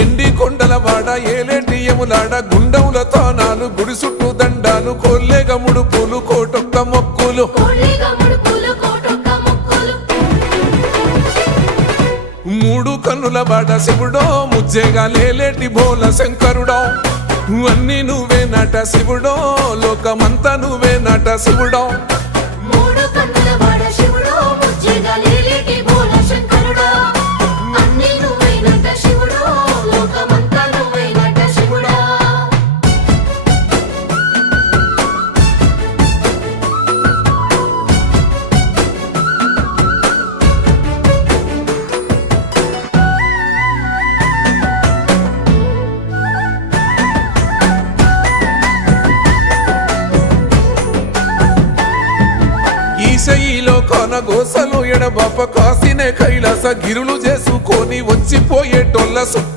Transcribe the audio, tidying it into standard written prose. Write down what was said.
ఎండి కొండల వాడ ఏలేటి యములాడ గుండముల తానాలు గుడి చుట్టూ దండాలు కొల్లేగ ముడుపులు కోటొక్క మొక్కులు మూడు కన్నుల బాట శివుడో ముజ్జేగా లేలేటి బోల శంకరుడో అన్నీ నువ్వే నట శివుడో లోకమంతా నువ్వే నట శివుడో ఈశయిలో కొన గోసలు ఎడబాప కాసినే కైలాస గిరులు చేసుకొని వచ్చిపోయేటోళ్ళ సుట్ట